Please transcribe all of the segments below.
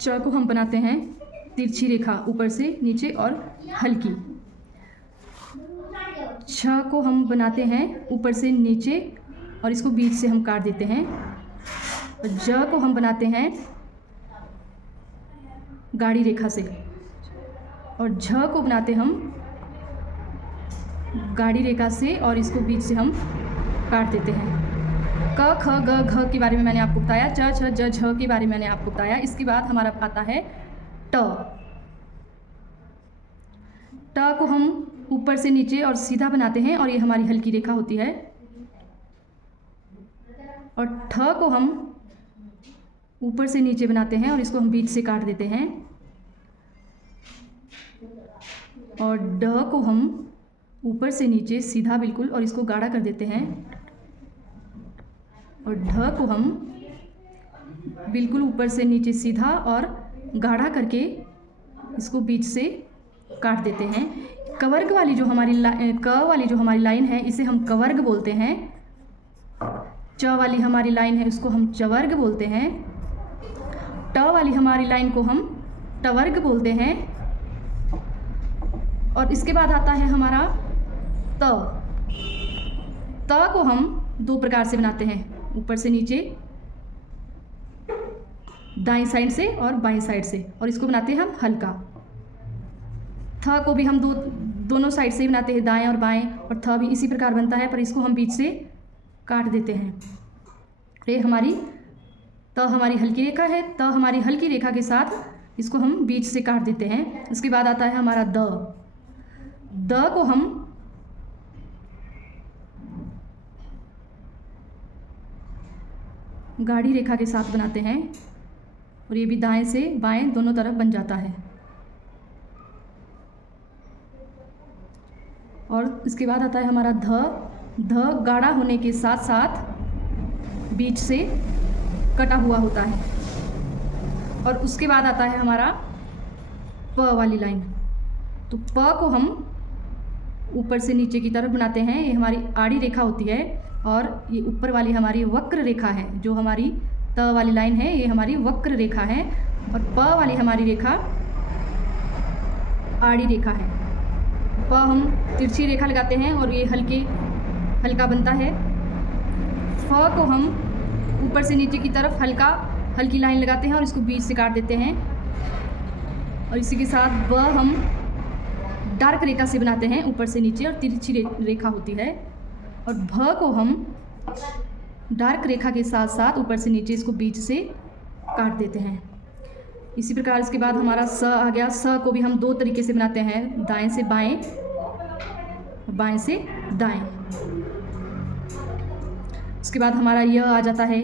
च को हम बनाते हैं तिरछी रेखा ऊपर से नीचे और हल्की। छ को हम बनाते हैं ऊपर से नीचे और इसको बीच से हम काट देते हैं। और ज को हम बनाते हैं गाढ़ी रेखा से और झ को बनाते हम गाढ़ी रेखा से और इसको बीच से हम काट देते हैं। क ख ग घ के बारे में मैंने आपको बताया, च छ ज झ के बारे में मैंने आपको बताया। इसके बाद हमारा आता है ट। ट को हम ऊपर से नीचे और सीधा बनाते हैं और ये हमारी हल्की रेखा होती है। और ठ को हम ऊपर से नीचे बनाते हैं और इसको हम बीच से काट देते हैं। और ड को हम ऊपर से नीचे सीधा बिल्कुल और इसको गाढ़ा कर देते हैं। और ढ को हम बिल्कुल ऊपर से नीचे सीधा और गाढ़ा करके इसको बीच से काट देते हैं। कवर्ग वाली जो हमारी लाइन है इसे हम कवर्ग बोलते हैं। च वाली हमारी लाइन है उसको हम चवर्ग बोलते हैं। ट वाली हमारी लाइन को हम टवर्ग बोलते हैं। और इसके बाद आता है हमारा त। त को हम दो प्रकार से बनाते हैं, ऊपर से नीचे दाईं साइड से और बाईं साइड से, और इसको बनाते हैं हम हल्का। थ को भी हम दोनों साइड से बनाते हैं, दाएं और बाएं, और थ भी इसी प्रकार बनता है पर इसको हम बीच से काट देते हैं। ये हमारी हमारी हल्की रेखा है। त हमारी हल्की रेखा के साथ इसको हम बीच से काट देते हैं। उसके बाद आता है हमारा द। द को हम गाढ़ी रेखा के साथ बनाते हैं और ये भी दाएं से बाएं दोनों तरफ बन जाता है। और इसके बाद आता है हमारा ध। ध गाढ़ा होने के साथ साथ बीच से कटा हुआ होता है। और उसके बाद आता है हमारा प वाली लाइन। तो प को हम ऊपर से नीचे की तरफ बनाते हैं। ये हमारी आड़ी रेखा होती है और ये ऊपर वाली हमारी वक्र रेखा है। जो हमारी त वाली लाइन है ये हमारी वक्र रेखा है और प वाली हमारी रेखा आड़ी रेखा है। प हम तिरछी रेखा लगाते हैं और ये हल्का बनता है। फ को हम ऊपर से नीचे की तरफ हल्की लाइन लगाते हैं और इसको बीच से काट देते हैं। और इसी के साथ ब हम डार्क रेखा से बनाते हैं ऊपर से नीचे और तिरछी रेखा होती है। और भ को हम डार्क रेखा के साथ साथ ऊपर से नीचे इसको बीच से काट देते हैं। इसी प्रकार इसके बाद हमारा स आ गया। स को भी हम दो तरीके से बनाते हैं, दाएं से बाएं, बाएं से दाएं। उसके बाद हमारा य आ जाता है।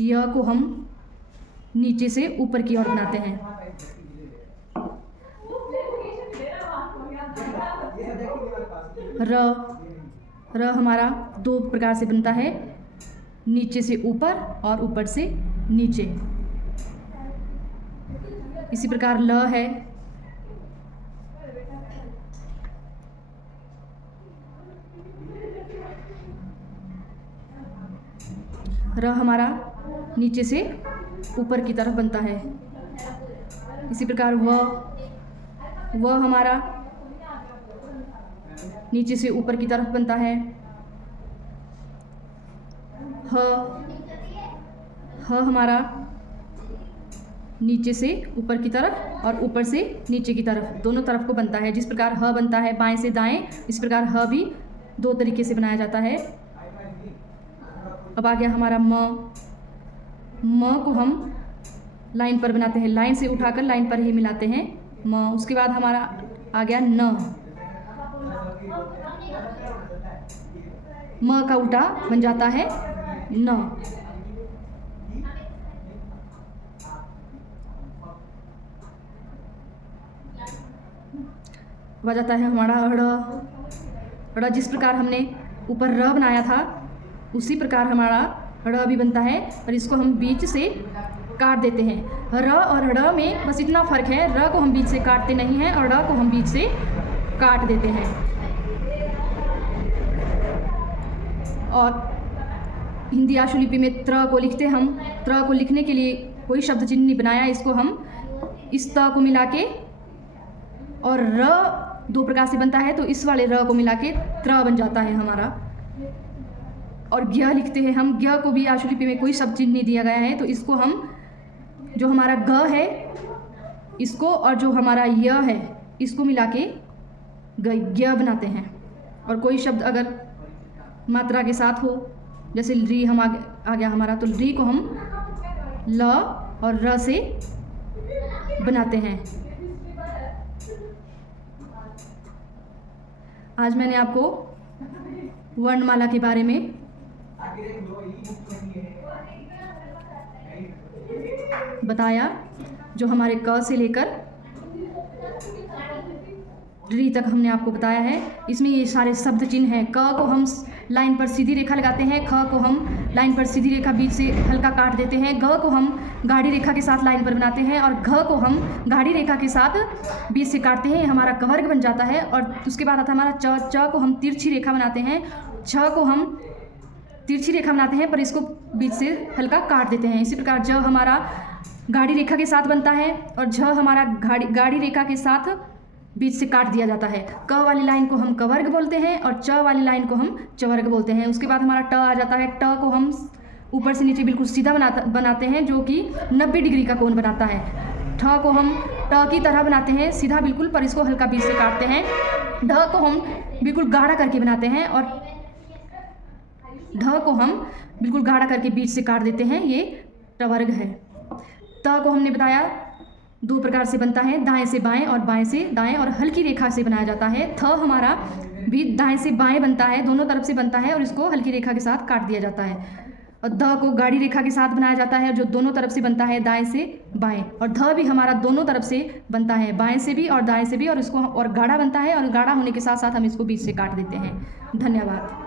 य को हम नीचे से ऊपर की ओर बनाते हैं। र हमारा दो प्रकार से बनता है, नीचे से ऊपर और ऊपर से नीचे। इसी प्रकार ल है। र हमारा नीचे से ऊपर की तरफ बनता है। इसी प्रकार व हमारा नीचे से ऊपर की तरफ बनता है। ह हमारा नीचे से ऊपर की तरफ और ऊपर से नीचे की तरफ, दोनों तरफ को बनता है। जिस प्रकार ह बनता है बाएं से दाएं, इस प्रकार ह भी दो तरीके से बनाया जाता है। अब आ गया हमारा म। म को हम लाइन पर बनाते हैं, लाइन से उठाकर लाइन पर ही मिलाते हैं म। उसके बाद हमारा आ गया न। म का उल्टा बन जाता है न। अब आ जाता है हमारा ड़। ड़ जिस प्रकार हमने ऊपर र बनाया था उसी प्रकार हमारा ड़ भी बनता है और इसको हम बीच से काट देते हैं। र और ड़ में बस इतना फ़र्क है, र को हम बीच से काटते नहीं हैं और ड़ को हम बीच से काट देते हैं। और हिंदी आशुलिपि में त्र को लिखते हम। त्र को लिखने के लिए कोई शब्द चिन्ह नहीं बनाया, इसको हम इस त को मिला के, और र 2 प्रकार से बनता है तो इस वाले र को मिला के त्र बन जाता है हमारा। और ज्ञ लिखते हैं हम, ज्ञ को भी आशुलिपि में कोई शब्द चिन्ह नहीं दिया गया है, तो इसको हम जो हमारा ग है इसको और जो हमारा य है इसको मिला के ज्ञ बनाते हैं। और कोई शब्द अगर मात्रा के साथ हो, जैसे री हम आ गया हमारा, तो री को हम ल और र से बनाते हैं। आज मैंने आपको वर्णमाला के बारे में बताया, जो हमारे क से लेकर री तक हमने आपको बताया है। इसमें ये सारे शब्द चिन्ह हैं। क को हम लाइन पर सीधी रेखा लगाते हैं, ख को हम लाइन पर सीधी रेखा बीच से हल्का काट देते हैं, ग को हम गाढ़ी रेखा के साथ लाइन पर बनाते हैं, और घ को हम गाढ़ी रेखा के साथ बीच से काटते हैं, हमारा कवर्ग बन जाता है। और उसके बाद आता है हमारा च। च को हम तिरछी रेखा बनाते हैं, छ को हम तिरछी रेखा बनाते हैं पर इसको बीच से हल्का काट देते हैं। इसी प्रकार ज हमारा गाढ़ी रेखा के साथ बनता है और झ हमारा गाढ़ी रेखा के साथ बीच से काट दिया जाता है। क वाली लाइन को हम कवर्ग बोलते हैं और च वाली लाइन को हम चवर्ग बोलते हैं। उसके बाद हमारा ट आ जाता है। ट को हम ऊपर से नीचे बिल्कुल सीधा बनाते हैं, जो कि 90 डिग्री का कोण बनाता है। ठ को हम ट की तरह बनाते हैं सीधा बिल्कुल, पर इसको हल्का बीच से काटते हैं। ढ को हम बिल्कुल गाढ़ा करके बनाते हैं और ढ को हम बिल्कुल गाढ़ा करके बीच से काट देते हैं, ये टवर्ग है। त को हमने बताया 2 प्रकार से बनता है, दाएं से बाएं और बाएं से दाएं, और हल्की रेखा से बनाया जाता है। थ हमारा भी दाएं से बाएं बनता है, दोनों तरफ से बनता है और इसको हल्की रेखा के साथ काट दिया जाता है। और द को गाढ़ी रेखा के साथ बनाया जाता है, जो दोनों तरफ से बनता है दाएं से बाएं। और ध भी हमारा दोनों तरफ से बनता है, बाएं से भी और दाएं से भी, और इसको और गाढ़ा बनता है, और गाढ़ा होने के साथ साथ हम इसको बीच से काट देते हैं। धन्यवाद।